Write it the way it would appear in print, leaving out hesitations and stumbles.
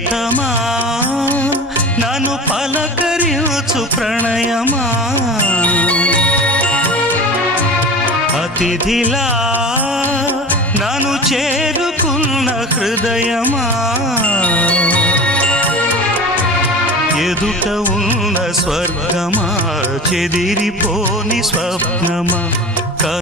ప్రియతమా నన్ను పలకరించు ప్రణయమా అతిథిలా నన్ను చేరుకున్న హృదయమా ఎదుట ఉన్న స్వర్గమా చెదిరిపోని స్వప్నమా